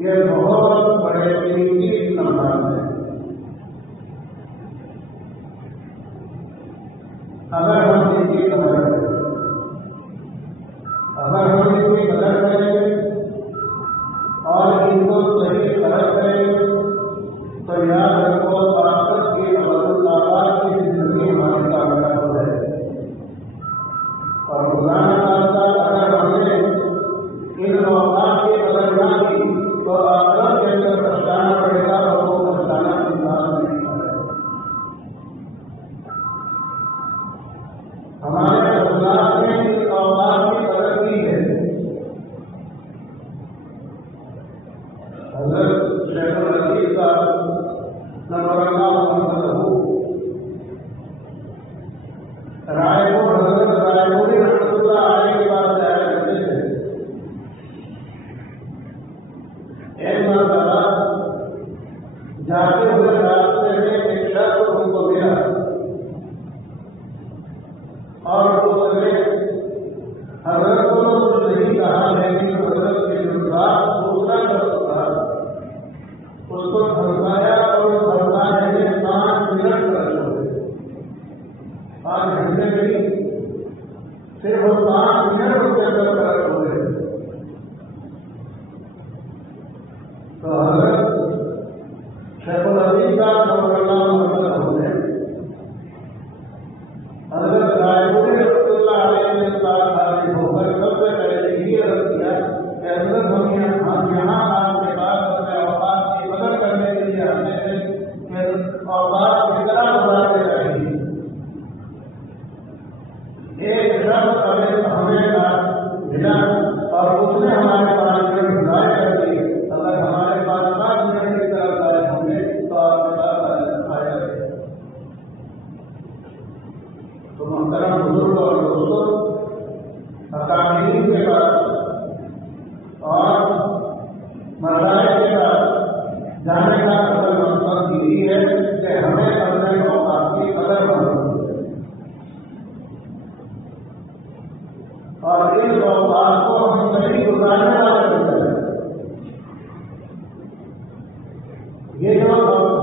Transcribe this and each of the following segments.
یہ بہت بڑے قیمتی نمبر ہے. اگر ہم ان کی قدر کریں، اگر ہم ان کی قدر کریں اور ان کو صحیح فرق کریں تو یاد رکھو طاقت کی آباد کی زندگی ہماری کامیاب ہے. اور روزانہ اگر ہم نے ان اوقات کی قدر نہ کی تو آخرت کے اندر پچھتانا پڑے گا اور وہ پچھتانا انسان نہیں ہے. ہمارے حضرات نے ان اوقات کی قدر کی ہے. حضرت شیخ العزیز صاحب نور اللہ محمد رائے کو حضرت رائے کو رحمۃ اللہ علیہ کے پاس جایا کرتے تھے. ایک مرتبہ جاتے ہوئے راستے میں ایک شخص ان کو ملا اور وہ بولے حضرت کو کچھ نہیں کہا، لیکن حضرت کے جذبات دوسرا شخص تھا اس کو دھمکایا اور دھمکانے میں 5 منٹ لگ گئے. 5 گھنٹے نہیں، صرف وہ 5 منٹ اس کے اندر خرچ ہو گئے. تو حضرت شیخ العزیز صاحب نور اللہ محمد ہوتے حضرت رائے رحمۃ اللہ علیہ کے ساتھ حاضر ہو کر سب سے پہلے یہ عرض کیا کہ حضرت ہم یہاں آپ کے پاس اپنے اوقات کی قدر کرنے کے لیے آتے ہیں کہ اوقات کی طرح گزارنے چاہیے. ایک شخص ہمیں ملا اور اس نے ہمارے 5 منٹ ضائع کر دیے. اگر ہمارے پاس 5 منٹ کی طرح ضائع ہوں گے تو آپ کے پاس آیا ہے. تو محترم بزرگ اور دوستوں، اکابرین کے بعد اور مذاہب کے بعد جانے کا اصل مقصد یہی ہے کہ ہمیں اپنے اوقات کی قدر معلوم ہے اور اس اوقات کو ہم صحیح گزارنے والے بنتے ہیں. یہ جو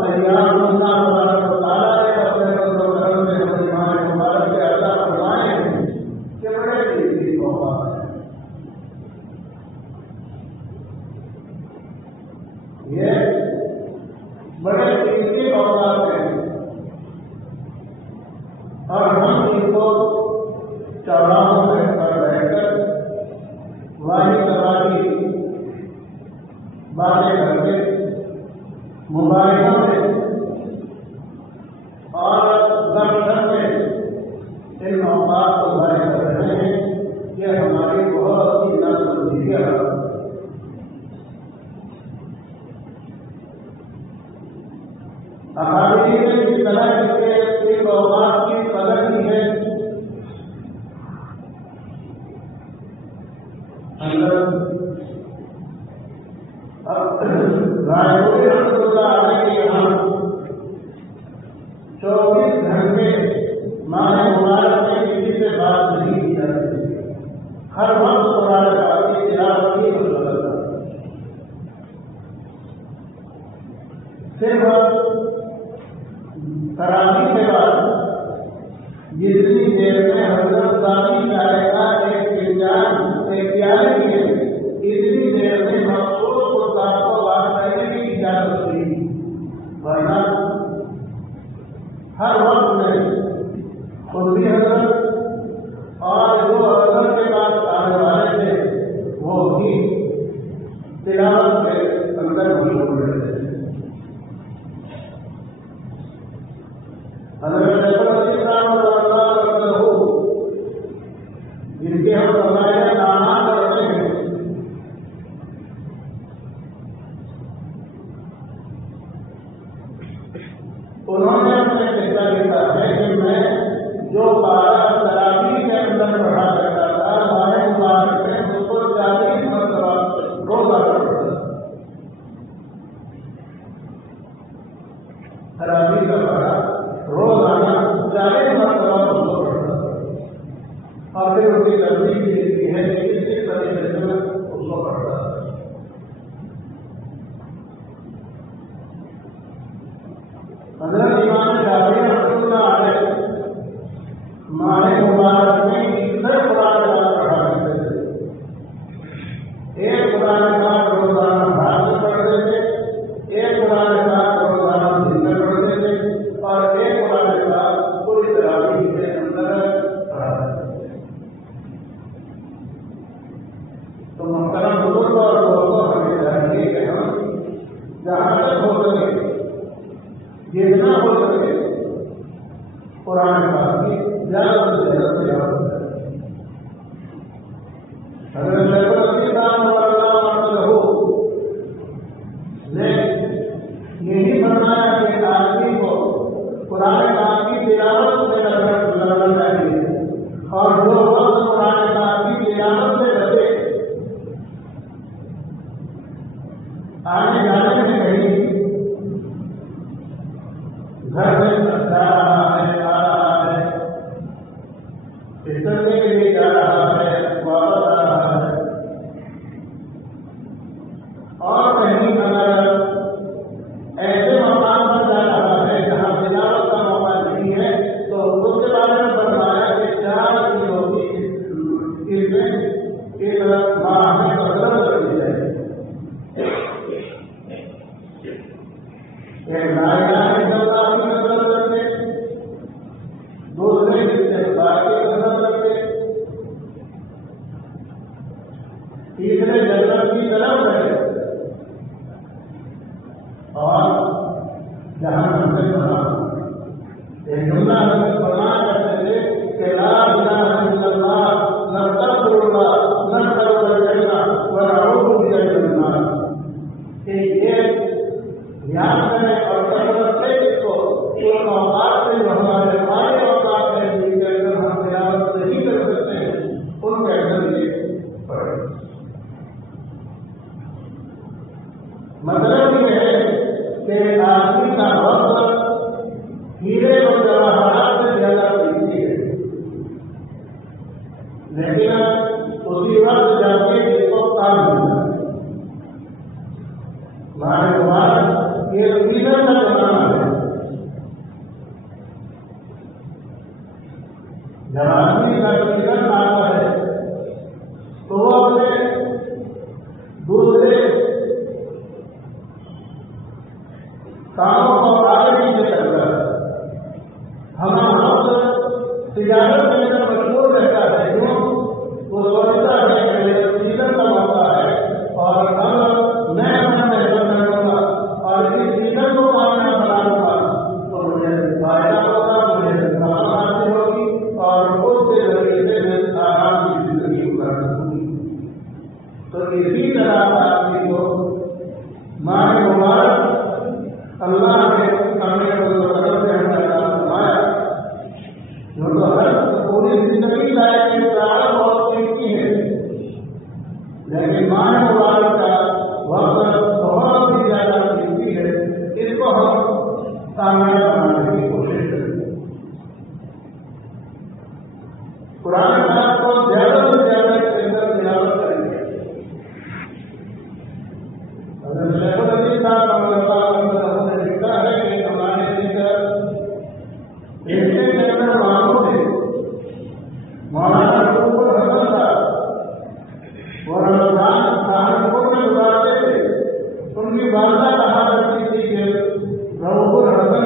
ایام اللہ تبارک و تعالیٰ نے اپنے فضل و کرم سے مسلمان مبارک کے عطا فرمائے ہیں کہ بڑے قیمتی اوقات ہیں. یہ بڑے قیمتی اوقات ہیں اور ہم ان کو چوراہوں پر رہ کر والی سواری باتیں کر کے موبائلوں میں اور دفتر میں ان اوقات کو ضائع کر رہے ہیں. یہ ہماری بہت سی ناسمجھی ہے. اکابرین نے جس طرح کے اوقات کی قدر کی ہے رائے رحمۃ اللہ علیہ کے یہاں 24 گھنٹے ماہ مبارک میں کسی سے بات نہیں کی جاتی. ہر وقت قرآن پاک کی تلاوت ہی ہوتا تھا. صرف تراویح کے بعد جتنی دیر میں حضرت ذاتی چائے کا ایک پیالے میں اتنی دیر میں مخصوص استاد کو بات کرنے کی اجازت ہوئی، ورنہ ہر وقت میں خود بھی حضرت اور جو حضرت کے پاس آنے والے تھے وہ بھی تلاوت کے اندر بھی ہو رہے تھے. حضرت جن کے ہم فضائل اعمال کرتے ہیں انہوں نے اپنے فیصلہ لکھا ہے کہ میں جو پارا تراویح کے اندر پڑھا کرتا تھا ہمارے مبارک میں اس کو 40 مرتبہ روزہ کرتا تھا. تراویح کا پڑھا روزانہ 40 مرتبہ اس کو پڑھتا تھا اور پھر ان کی ترتیب لکھتی ہے کہ اس طریقے سے اس کو پڑھتا تھا. حضرت امام شافعی رحمۃ اللہ علیہ ماہ مبارک میں اکثر قرآن پاک پڑھا کرتے تھے. ایک قرآن پاک روزانہ رات میں پڑھتے تھے، ایک قرآن پاک روزانہ دن میں پڑھتے تھے، اور ایک قرآن پاک پوری تراویح کے اندر پڑھاتے تھے. تو محترم بزرگ اور لوگوں ہمیں چاہیے کہ ہم جہاں تک ہو سکے جتنا ہو سکے قرآن پاک کی زیادہ سے زیادہ تلاوت کریں. حضرت شیخ الاسلام نے یہی فرمایا کہ آدمی کو قرآن پاک کی تلاوت میں لگنا چاہیے، اور جو وقت قرآن پاک کی تلاوت سے بچے آنے جانے میں کہیں گھر میں جا رہا ہے، آ رہا ہے، کرنے کے لیے جا رہا ہے، واپس آ رہا ہے، اور کہیں اگر ایسے مقام پر جا رہا ہے جہاں تلاوت کا موقع نہیں ہے تو اس کے بارے میں فرمایا کہ 4 چیز ہوتی اس میں ایک ماہ میں کثرت کرنی چاہیے. ایک لا الہ الا اللہ کی کثرت کرتے، دوسرے استغفار کی کثرت کرتے، تیسرے جنت کی طلب کرتے، اور جہاں سے پڑھا ایک جملہ ہمیں فرما کرتے تھے کہ لا الہ الا اللہ نستغفر اللہ ندخل الجنہ ونعوذ بک من النار. کہ یہ یاد کریں اور کثرت سے اس کو ان اوقات میں جو ہمارے سارے اوقات ہیں جن کے اندر ہم تلاوت نہیں کر سکتے ہیں ان کے اندر یہ پڑھیں. مطلب یہ ہے کہ آدمی کا وقت ہیرے اور جواہرات سے زیادہ قیمتی ہے، لیکن اسی وقت جا کے اس کو کام ملتا ہے. ہمارے بعد یہ سیزن کا زمانہ ہے. جب آدمی کا سیزن آتا ہے تو وہ اپنے دوسرے کاموں کو آگے نہیں کرتا ہے. ہمارا وقت تجارت کے اندر مشغول رہتا ہے، کیوں؟ وہ سوچتا ہے کہ میرے سیزن کا موقع ہے اور اب میں اپنا محنت کروں گا اور اس سیزن کو پانا بناؤں گا تو مجھے فائدہ ہوگا، مجھے کام حاصل ہوگی اور اس کے ذریعے سے میں آرام کی زندگی گزار سکوں گی. تو اسی طرح آدمی کو ماہ مبارک اللہ نے ہمیں فرمایا جو تو ہر پوری زندگی لائق ہے، بہت قیمتی ہے، لیکن ماہ مبارک کا وقت بہت ہی زیادہ قیمتی ہے. اس کو ہم کامیاب بنانے کی کوشش کریں. قرآن پاک کو زیادہ سے زیادہ اس کے اندر تلاوت کریں گے. حضرت شیخ الاسلام رحمۃ اللہ علیہ نے لکھا ہے کہ ہمارے ایسے کے اندر معلوم ہے مولانا رسول الحسن صاحب وہ رمضان سہارنپور میں گزارتے تھے. ان کی والدہ کہا کرتی تھی کہ رؤوف الحسن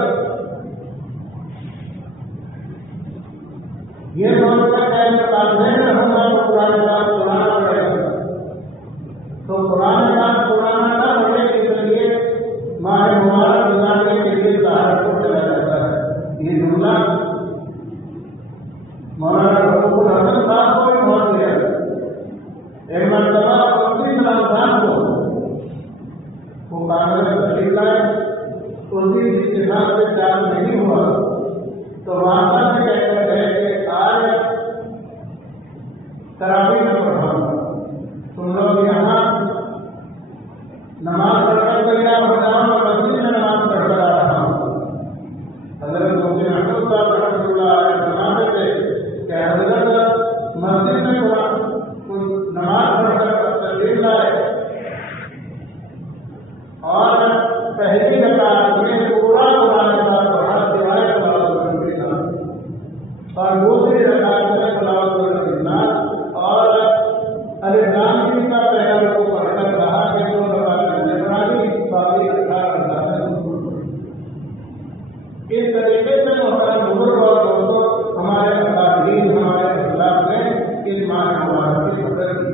یہ سوچتا ہے کہ تاجرین رحمہ کو قرآن پاک سنانا پڑے گا تو قرآن پاک سنانا نہ پڑے، اس لیے ماہ مبارک گزارنے کے لیے سہارنپور چلا جاتا ہے. یہ جملہ مولانا رؤوف الحسن صاحب کو بھی بہت دیا. ایک مرتبہ اسی رمضان کو وہ کانگریس تشریف لائے، اسی اجتماع سے چالو نہیں ہوا تو وہاں سے کہتے ہیں کہ آج تراویح میں پڑھاؤں گا، تم لوگ یہاں نماز پڑھ کر تیار ہو جاؤ اور مسجد میں نماز پڑھ کر آ رہا ہوں. حضرت مفتی محمود صاحب رحمۃ اللہ علیہ فرماتے تھے کہ حضرت مسجد میں نماز پڑھ کر تشریف لائے اور پہلی رکعت میں پورا قرآن پاک نے تلاوت کرنا اور الزام کا پہلا رکوع پڑھ کر کہا کہ جو باقی 18 اس طریقے سے محترم بزرگ اور دوستوں ہمارے اساتذہ ہمارے اسلاف نے اس ماہ مبارک کی قدر کی.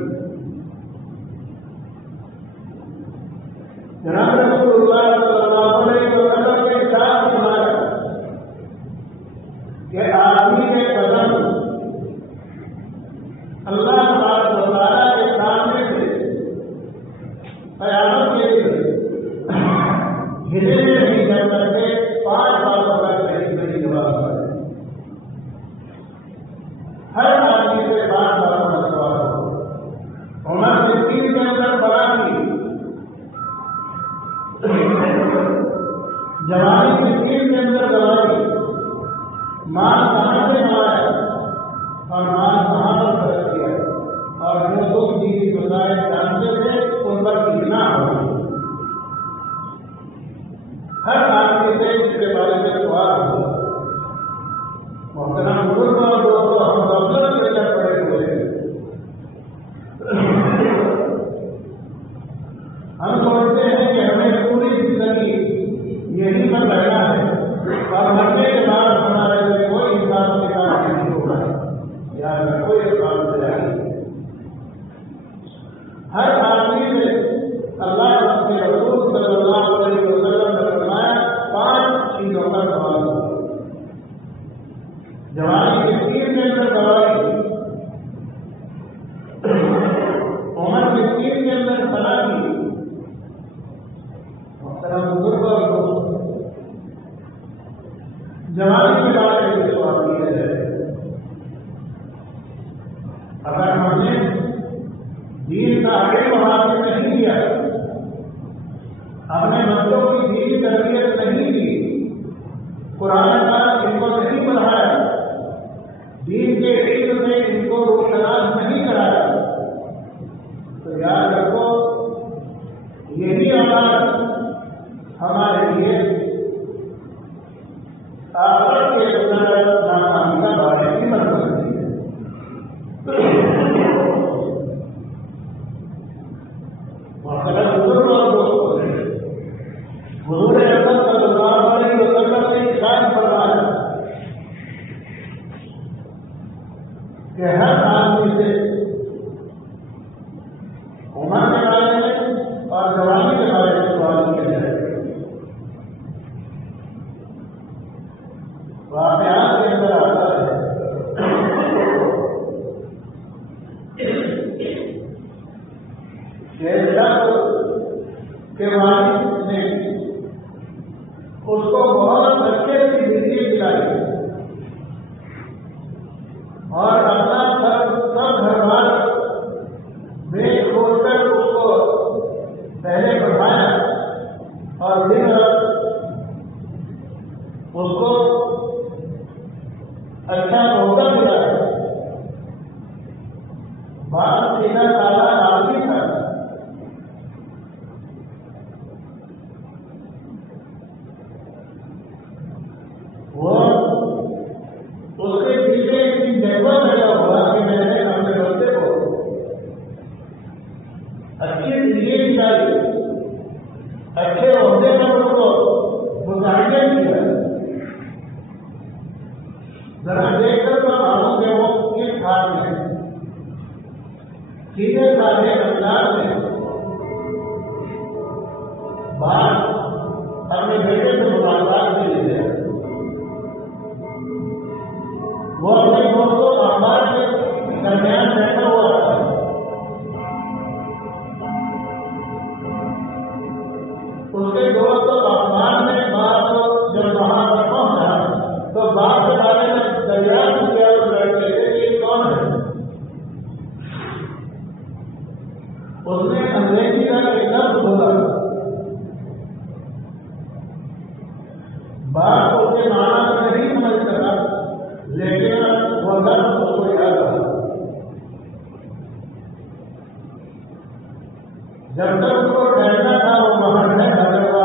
جناب رسول اللہ صلی اللہ علیہ وسلم کے ساتھ سنایا کہ آدمی کے قدم اللہ تبارک و تعالیٰ کے سامنے سے قیامت کے لیے ہلے میں نہیں جا سکتے 5 سالوں تک صحیح جواب ہے. ہر آدمی سے 5 سالوں کا سوال ہو. عمر 30 کے اندر بڑا کی جوانی 30 کے اندر گواہی مال کہاں سے کمایا اور مال کہاں پر خرچ کیا اور جو دکھ کی گزارے جانتے تھے ان پر کتنا ہو. ہر آدمی سے اس کے بارے میں سوال ہو. محترم بزرگ اور دوستوں ہم غفلت لے کر پڑے ہوئے ہیں. ہم سوچتے ہیں کہ ہمیں پوری زندگی یہی پر رہنا ہے اور مرنے کے بعد ہمارے لیے کوئی انسان کے کام نہیں ہوگا یا کوئی کام نہیں. ہر آدمی سے اللہ کے رسول صلی اللہ علیہ وسلم نے فرمایا 5 چیزوں کا سوال ہو. جوانی کے 30 کے اندر گواہی, عمر کے 30 کے اندر سلامی, بزرگ اور جوانی کے بارے میں سوال کیا جائے. اگر ہم نے دین کا علم حاصل نہیں کیا, اپنے بچوں کی دینی تربیت نہیں کی, قرآن کا ان کو نہیں پڑھایا, دین کے علم سے ان کو روشناس نہیں کرایا, تو یاد رکھو یہی عمل ہمارے لیے آخرت کے اندر ناکامی کا باعث بھی بن سکتی ہے. بزرگ اور دوستوں نے حضور اکرم صلی اللہ علیہ وسلم نے ارشاد فرمایا کہ ہر آدمی سے عمر کے بارے میں اور جوانی کے بارے میں سوال کیا جائے. واقعات کے اندر آتا ہے کہ والد نے اس کو بہت اچھے کی زندگی دلائی اور اپنا سب گھر بار بیچ کھول کر اس کو پہلے بڑھایا اور دن اس کو اچھا عہدہ ملا. بات سیدھا سادہ آدمی تھا, وہ اس کے پیچھے اتنی جذبہ پیدا ہوا کہ میں نے اپنے بچے کو اچھی زندگی دلائی, اچھے عہدے پر اس کو متعین کیا. ذرا دیکھ کر تو معلوم ہے وہ کس حال میں سیدھے سادے انداز میں بات اپنے بیٹے سے ملاقات کے لیے وہ اپنے دوستوں اخبار کے درمیان بیٹھا ہوا تھا. اس کے دوست اخبار میں بات جب وہاں پر پہنچا تو بات کے بارے میں دریافت کیا اور لڑکے کہ یہ کون ہے. اس نے انگریزی کا ایک لفظ بولا, بات اس کے معنی نہیں سمجھ سکا لیکن وہ لفظ اس کو یاد رہا. جب تک اس کو ٹھہرنا تھا وہ وہاں ہے, اگر وہ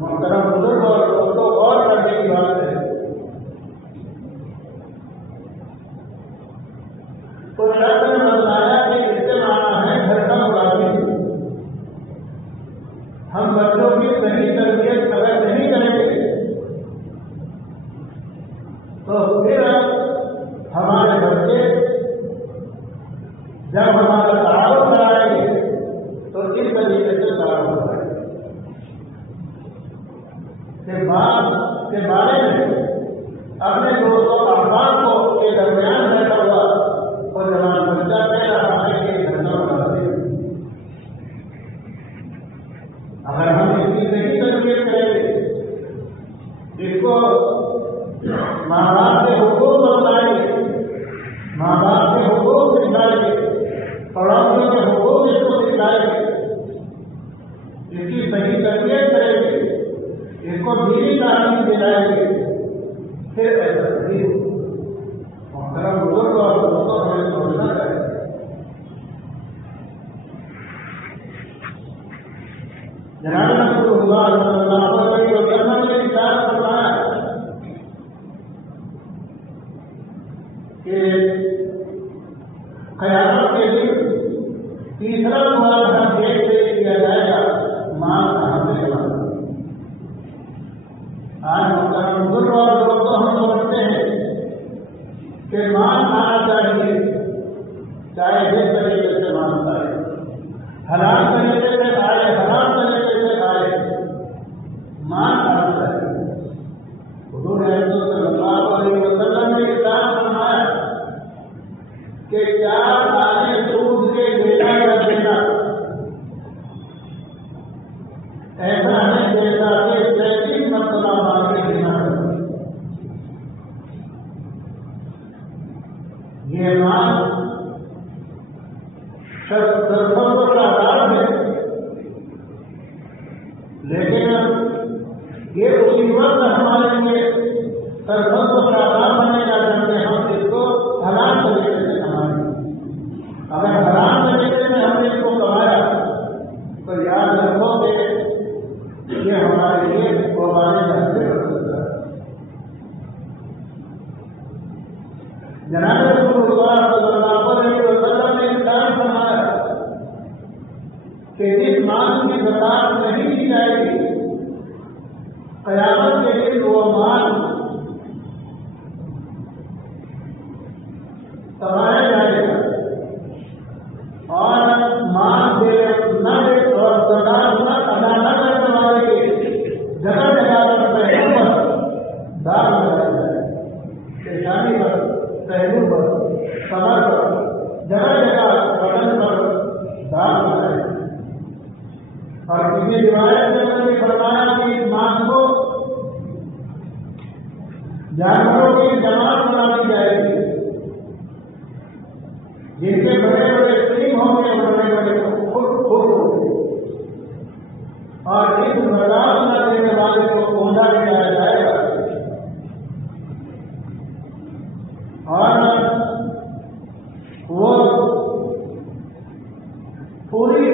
محترم بزرگ اور دوستوں غور کرنے کی بات ہے. تو شخص نے بتایا کہ اس سے مانا ہے گھر کا ملازم. ہم بچوں کی صحیح تربیت اگر نہیں کریں گے تو پھر ہمارے بچے جب ہمارا تعارف کرائیں گے تو اس طریقے سے تعارف ہو جائے گا کہ باپ کے بارے میں اپنے دوستوں احباب کو کے درمیان بیٹھا ہوا اور جوان بچہ کہہ رہا ہے کہ گھٹنا بنا دے. اگر ہم اس کی صحیح تربیت کریں گے، اس کو ماں باپ کے حقوق بتائیں گے، ماں باپ کے حقوق سکھائیں گے، پڑوسیوں کے حقوق اس کو سکھائیں گے، اس کی صحیح تربیت کریں گے، اس کو دینی تعلیم دلائیں گے، پھر ایسا نہیں ہو. محترم بزرگ اور دوستوں ہمیں سمجھنا چاہیے. جناب رسول اللہ صلی اللہ علیہ وسلم نے ارشاد فرمایا کہ قیامت کے دن تیسرا سوال ہر ایک سے کیا جائے گا، مال کہاں سے کمانا. آج محترم بزرگ اور دوستوں ہم سمجھتے ہیں کہ مال آنا چاہیے، چاہے جس طریقے سے مال آئے، حلال طریقے سے آئے، حرام طریقے سے آئے، مال آنا چاہیے. حضور صلی اللہ علیہ وسلم نے ارشاد فرمایا کہ 4 آنے سود کے دینا یا دینا ایسا ہے جیسا کہ 33 مرتبہ مانگے دینا. یہ مال سرفر کا آداب ہے، لیکن یہ اسی وقت ہمارے لیے سرفر کا آداب بنے گا جب ہم اس کو حلال طریقے سے کمائیں. اگر حرام طریقے سے ہم نے اس کو کمایا تو یاد رکھو کہ یہ ہمارے لیے قربانی رکھتے ہو سکتا ہے. جناب رسول اللہ صلی اللہ علیہ وسلم نے ارشاد فرمایا کہ جس مال کی زکات نہیں دی جائے گی، قیامت کے دن وہ مال کمایا جائے گا اور مال نہ دے اور زکات نہ ادا نہ کرنے والے کے جگہ جگہ پر پہلو پر داغ لگایا جائے گا، پیشانی پر، پہلو پر، کمر پر، جگہ جگہ بدن پر داغ لگایا جائے. اور کسی روایت میں نے فرمایا کہ اس مال کو جانوروں کی جماعت بنا دی جائے گی، جن کے بڑے بڑے سیم ہوں گے، بڑے بڑے خود ہوں گے، اور اس برداشت نہ دینے والے کو پہنچا دیا جائے گا. اور وہ پوری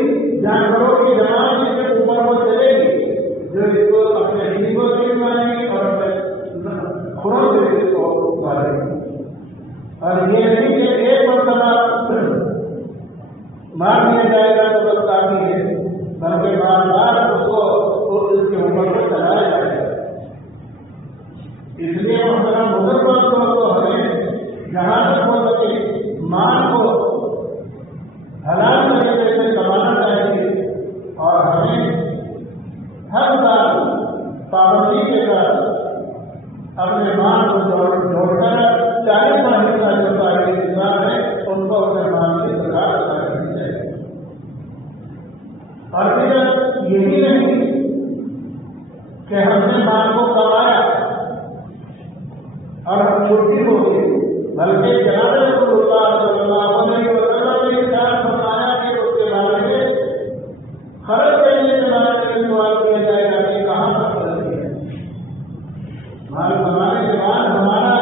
جانوروں کی جماعت جس کے اوپر وہ چلے گی، جو اس کو اپنے ہندو سے مارے گی اور اپنے خوروں سے اس کو مارے گی. اور یہ نہیں کہ ایک مرتبہ مار دیا جائے گا تو بس کافی ہے، بلکہ بار بار اس کو اس کے اوپر کو چلایا جائے گا. اس لیے محترم بزرگوں کو ہمیں جہاں تک ہو سکے مال کو حلال طریقے سے کمانا چاہیے، اور ہمیں ہر سال پابندی کے ساتھ اپنے مال کو جوڑ کر 40% کا جو سارے انتظام ہے ان کو اپنے مال کی زکات ادا کرنی چاہیے. اور پھر یہی نہیں کہ ہم نے مال کو کمایا اور ہم چھٹی ہو گئی، بلکہ جناب رسول اللہ صلی اللہ علیہ وسلم نے ارشاد فرمایا کہ اس کے بارے میں خرچ کرنے کے بارے میں سوال کیا جائے گا کہ کہاں پر خرچ کیا ہے. مال کمانے کے بعد ہمارا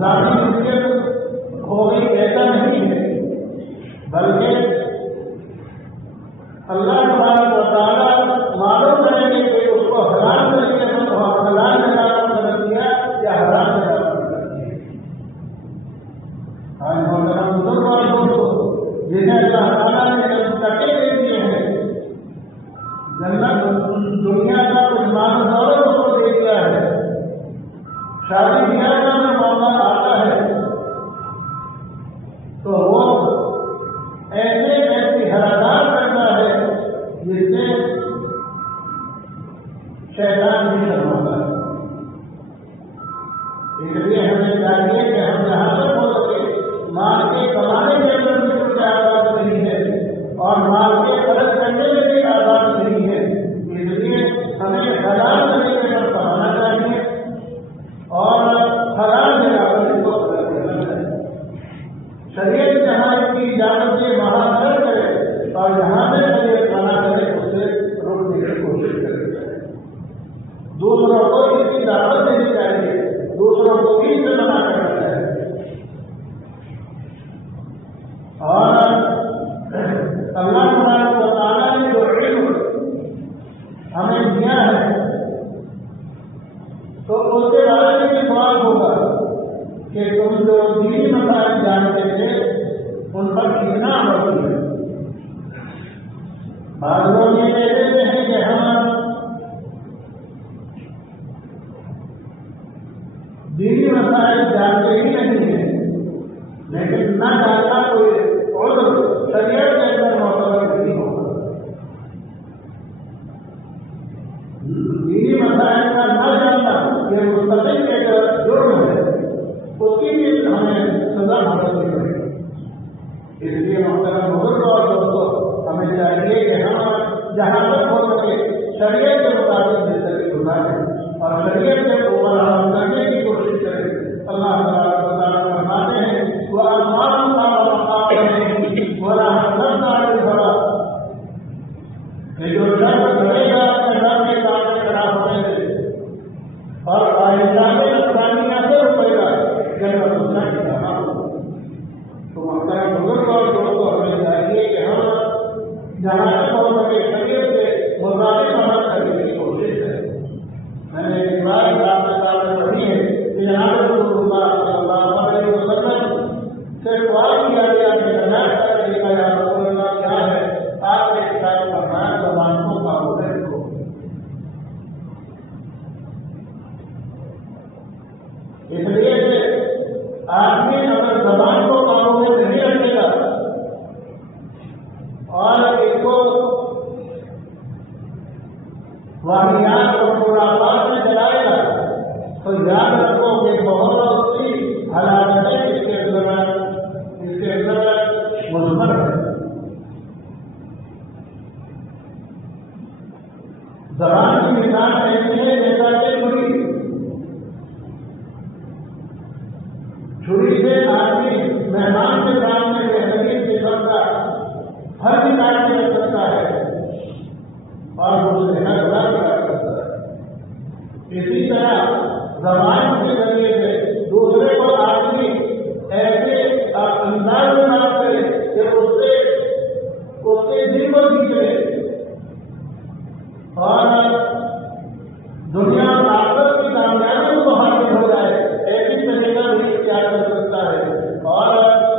ذاتی ملکیت ہو گئی ایسا نہیں ہے، بلکہ اللہ تبارک و تعالیٰ معلوم کریں گے کہ اس کو حلال شیطان بھی شرماتا ہے. اس لیے ہمیں چاہیے کہ ہم جہاں تک ہو سکے مال کے کمانے کے اندر بھی کچھ آزاد نہیں ہے اور مال کے خرچ کرنے میں بھی آزاد نہیں ہے. اس لیے ہمیں حلال طریقے پر کمانا چاہیے اور حلال جگہ پر اس کو خرچ کرنا چاہیے. شریعت جہاں اس کی اجازت سے وہاں خرچ کرے اور جہاں سے شریعت منع کرے اس سے روکنے کی کوشش کرے. دوسروں کو اس کی دعوت دینی چاہیے, دوسروں کو بھی سے منع کرنا چاہیے. اور اللہ تبارک و تعالیٰ نے جو علم ہمیں دیا ہے تو اس کے بارے میں یہ سوال ہوگا کہ تم جو دینی مسائل جانتے تھے ان پر کتنا عمل ہے. بعض لوگ یہ کہتے ہیں کہ ہم دینی مسائل جانتے ہی نہیں ہیں, لیکن نہ جاننا کوئی عذر شریعت کے اندر معتبر نہیں ہوگا. دینی مسائل کا نہ جاننا یہ مستقل کے جرم ہے, اس کی بھی ہمیں سزا بھگتنی پڑے گی. اس لیے محترم بزرگ اور دوستوں ہمیں چاہیے کہ ہم جہاں تک ہو سکے شریعت کے مطابق زندگی گزاریں اور شریعت کے اوپر عمل کرنے کی کوشش کریں. اللہ تبارک و تعالیٰ فرماتے ہیں جو شخص کرے گا اپنے رب کے سامنے کھڑا ہونے سے اور آئندہ میں اسلامیہ سے رکے گا جنت اللہ کی راہ. تو محترم بزرگ اور دوستوں ہمیں چاہیے کہ ہم جہاں تک ہو سکے شریعت کے مطابق عمل کرنے کی کوشش کریں. میں نے ایک بار آپ کے سامنے پڑھی ہے کہ جناب رسول اللہ صلی اللہ علیہ وسلم سے سوال کیا گیا کہ نجات کا طریقہ یا رسول اللہ کیا ہے. آپ نے کتاب فرمایا زبان کو قابو میں رکھو. اس لیے کہ آدمی اگر زبان کو قابو میں نہیں رکھے گا اور اس کو واقعات اور خرافات میں چلائے گا تو یاد رکھو کہ بہت سی حالاتیں اس کے اندر مثبت ہے. زبان کی مثال ایسی ہے جیسا کہ چھری سے آدمی مہمان کے سامنے بہترین قسم کا ہر کتاب کر سکتا ہے اور اس سے ہر بات کر سکتا ہے. اسی طرح زبان کے ذریعے سے دوسرے کو آدمی ایسے انداز میں بات کرے کہ اس سے دل کو جیت لے اور دنیا اور آخرت کی کامیابی کو حاصل ہو جائے. ایسی طریقہ بھی اختیار کر سکتا ہے اور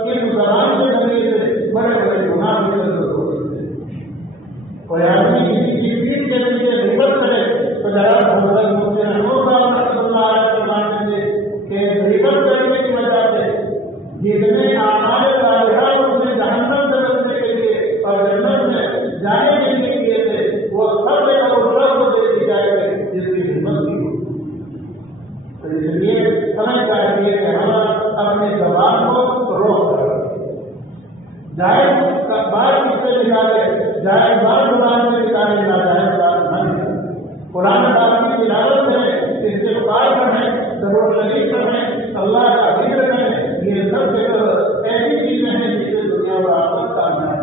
اس زبان کے ذریعے سے بڑے بڑے گناہ بھی ہو سکتے ہیں. کوئی آدمی کسی کی پیٹ کے ذریعے غیبت کرے تو ذرا کہ غیبت کرنے کی وجہ سے جتنے اعمال صالحات اس نے جہنم سے بچنے کے لیے اور جنت میں جانے کے لیے کیے تھے وہ سب کو دے دی جائے گی جس کی ہمت کی ہو. تو اس لیے ہمیں چاہیے کہ ہم اپنے زبان کو روک کر جائز بات کس سے نکالے, جائز بات زبان سے نکالے, ناجائز بات نہ نکالے. قرآن پاک کی تلاوت کریں, استغفار کریں, درود شریف کریں, اللہ کا ذکر کریں. یہ سب ایسی چیزیں ہیں جس سے دنیا اور آخرت کا آنا ہے.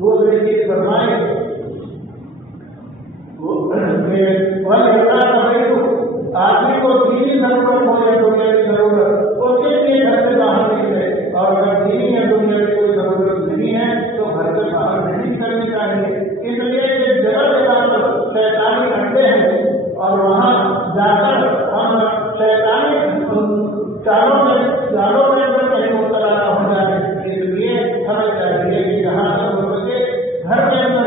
دوسری چیز فرمائیں آدمی کو دینی ضرورت ہو یا دنیا کی ضرورت اس کے لیے گھر سے باہر نکلے, اور اگر دینی یا دنیا کی کوئی ضرورت نہیں ہے تو گھر سے باہر نہیں نکلنی چاہیے. اس لیے کہ جگہ پر شیطانی اڈے ہیں اور وہاں جا کر ہم شیطانی چالوں کے اندر کہیں مبتلا نہ ہو جائے. اس لیے ہمیں چاہیے کہ جہاں تک ہو سکے گھر کے اندر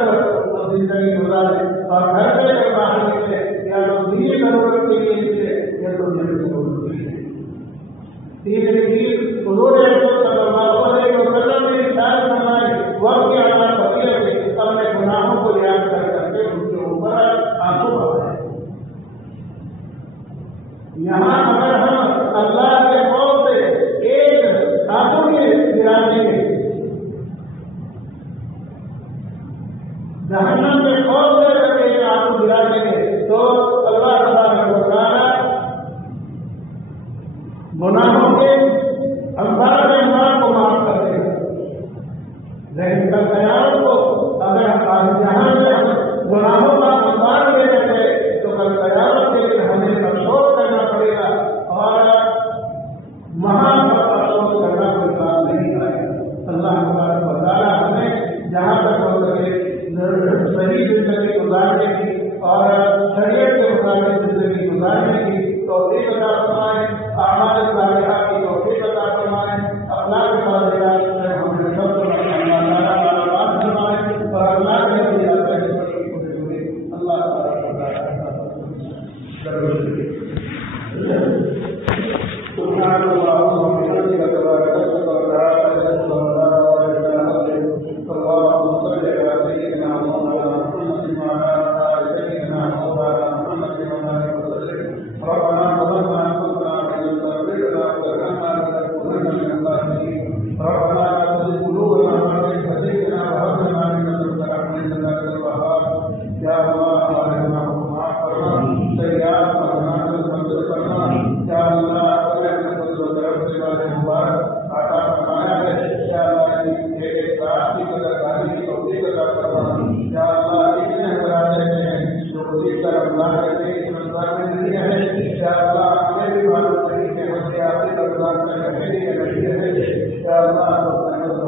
زندگی گزارے اور گھر سے اگر باہر نکلے یا تو دینی ضرورت کے لیے نکلے یا تو دل کی ضرورت کے لیے. تیسری چیز حضور صلی اللہ علیہ وسلم نے ارشاد فرمایا وقت کے اعلیٰ فقیر سے اپنے گناہوں کو یاد کر کے ان کے اوپر آنسو گزارنے کی توفیق عطا فرمائے، اعمال صالحہ کی توفیق عطا فرمائے، اخلاق صالحات سے ہمیں سب کو بات فرمائے اور اخلاق میں بھی اللہ سبحان اللہ وبحمدہ تبارک اسمک وتعالى جدک ولا اله الا انت اللهم صل على سيدنا مولانا محمد وعلى ال سيدنا مولانا محمد وبارك وسلم ربنا ظلمنا انفسنا وان لم تغفر لنا وترحمنا لنكونن من الخاسرين ربنا لا تزغ قلوبنا بعد إذ هديتنا وهب لنا من لدنك رحمة إنك أنت الوهاب يا الله علمنا معاف فرما سيئات وحسنات الحمد فرما يا الله مبارک عطا فرمایا ہے یا اللہ ایک ساتھ کی قدر داری کی توفیق عطا فرما یا اللہ اتنے حضرات رہتے ہیں جو خودی کا رمضان رہتے ہیں اس رمضان میں نہیں ہے یا اللہ ہمیں بھی معلوم نہیں کہ ہم آخری رمضان میں رہے یا نہیں رہے یا اللہ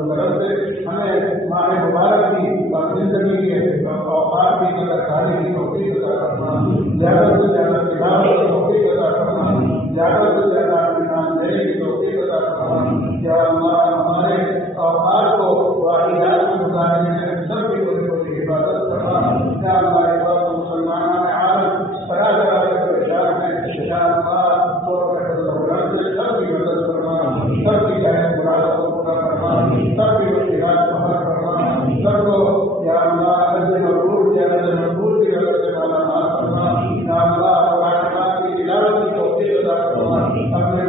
طرف سے ہمیں ماہ مبارک کی اور زندگی کے اوقات کی قدر داری کی توفیق عطا فرما زیادہ سے زیادہ تلاوت کی توفیق عطا فرما زیادہ سے زیادہ ایمان دینے کی توفیق عطا فرما یا اللہ ہمارے اوقات کو واقعات میں گزارنے میں سب کی کوئی حفاظت فرما یا اللہ ایک بار مسلمانان عالم طرح طرح کے پریشان ہیں یا اللہ تو سے سب کی مدد فرما سب کی جائے مرادوں کو پورا فرما سب کی وسیلات بہت فرما سب کو یا اللہ حضرت مقبول یا حضرت مقبول کی حضرت سے مالا مال فرما یا اللہ قرآن پاک کی تلاوت کی توفیق عطا فرما اپنے